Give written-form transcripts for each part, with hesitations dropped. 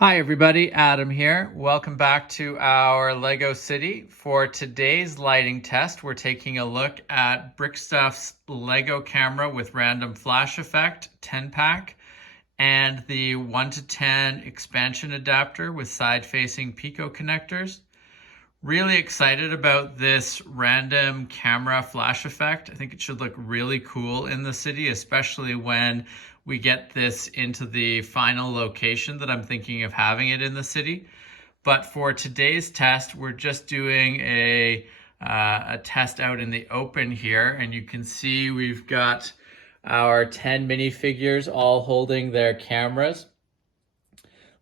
Hi everybody, Adam here. Welcome back to our Lego City. For today's lighting test, we're taking a look at Brickstuff's Lego camera with random flash effect 10-pack and the 1:10 expansion adapter with side-facing Pico connectors. Really excited about this random camera flash effect. I think it should look really cool in the city, especially when we get this into the final location that I'm thinking of having it in the city. But for today's test, we're just doing a test out in the open here. And you can see we've got our 10 minifigures all holding their cameras.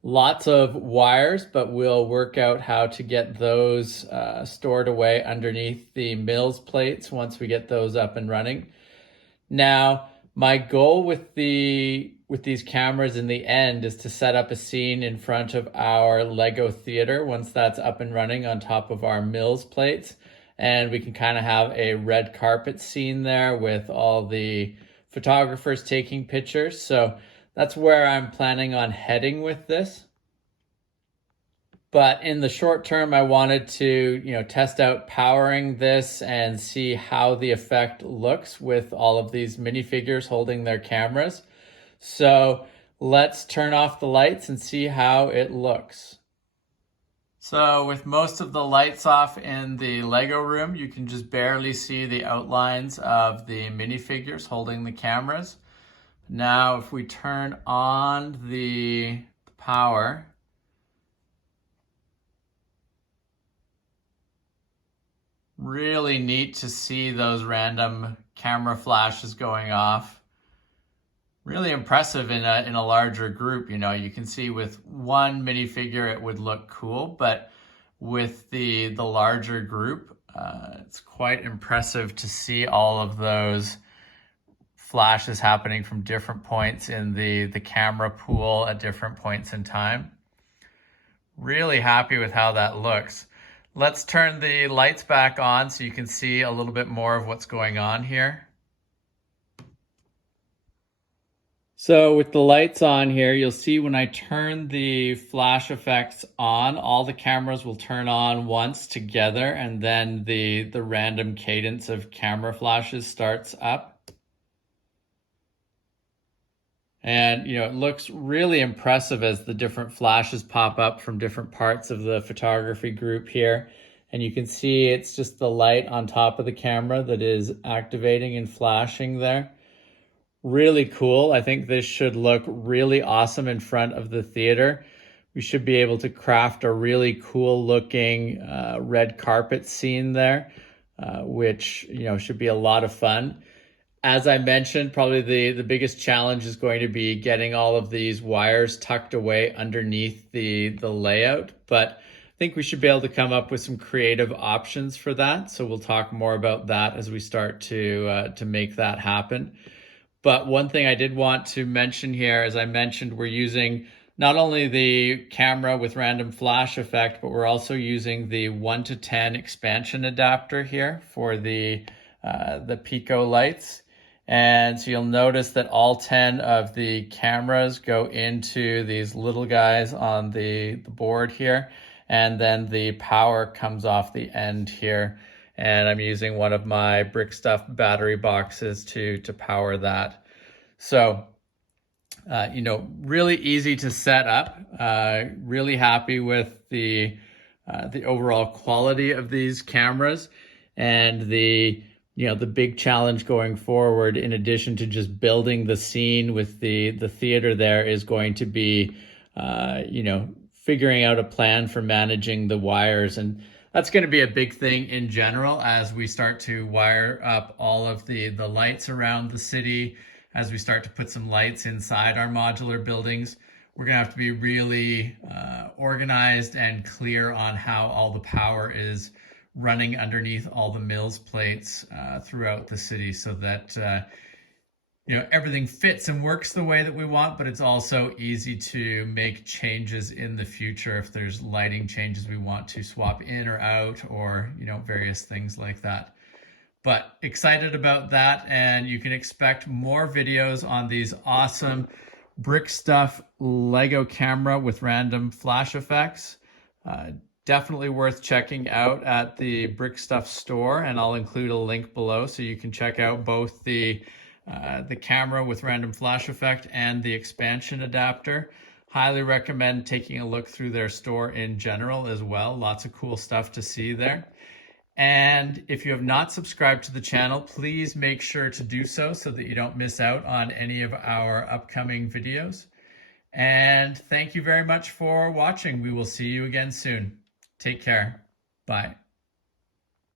Lots of wires, but we'll work out how to get those stored away underneath the Mills plates once we get those up and running. Now, my goal with these cameras in the end is to set up a scene in front of our Lego theater once that's up and running on top of our Mills plates. And we can kind of have a red carpet scene there with all the photographers taking pictures. So that's where I'm planning on heading with this. But in the short term, I wanted to, test out powering this and see how the effect looks with all of these minifigures holding their cameras. So let's turn off the lights and see how it looks. So with most of the lights off in the Lego room, you can just barely see the outlines of the minifigures holding the cameras. Now, if we turn on the power, really neat to see those random camera flashes going off. Really impressive in a larger group. You can see with one minifigure it would look cool, but with the larger group, it's quite impressive to see all of those flashes happening from different points in the camera pool at different points in time. Really happy with how that looks. Let's turn the lights back on so you can see a little bit more of what's going on here. So with the lights on here, you'll see when I turn the flash effects on, all the cameras will turn on once together, and then the random cadence of camera flashes starts up. And, it looks really impressive as the different flashes pop up from different parts of the photography group here. And you can see it's just the light on top of the camera that is activating and flashing there. Really cool. I think this should look really awesome in front of the theater. We should be able to craft a really cool looking red carpet scene there, which, should be a lot of fun. As I mentioned, probably the biggest challenge is going to be getting all of these wires tucked away underneath the layout, but I think we should be able to come up with some creative options for that. So we'll talk more about that as we start to make that happen. But one thing I did want to mention here, as I mentioned, we're using not only the camera with random flash effect, but we're also using the 1:10 expansion adapter here for the Pico lights. And so you'll notice that all 10 of the cameras go into these little guys on the board here. And then the power comes off the end here. And I'm using one of my Brickstuff battery boxes to power that. So, really easy to set up. Really happy with the overall quality of these cameras, and the big challenge going forward, in addition to just building the scene with the theater there, is going to be, figuring out a plan for managing the wires. And that's going to be a big thing in general as we start to wire up all of the lights around the city, as we start to put some lights inside our modular buildings. We're going to have to be really organized and clear on how all the power is running underneath all the Mills plates throughout the city, so that everything fits and works the way that we want, but it's also easy to make changes in the future if there's lighting changes we want to swap in or out, or various things like that. But excited about that, and you can expect more videos on these awesome Brickstuff Lego camera with random flash effects. Definitely worth checking out at the Brickstuff store, and I'll include a link below so you can check out both the camera with random flash effect and the expansion adapter. Highly recommend taking a look through their store in general as well. Lots of cool stuff to see there. And if you have not subscribed to the channel, please make sure to do so that you don't miss out on any of our upcoming videos. And thank you very much for watching. We will see you again soon. Take care. Bye.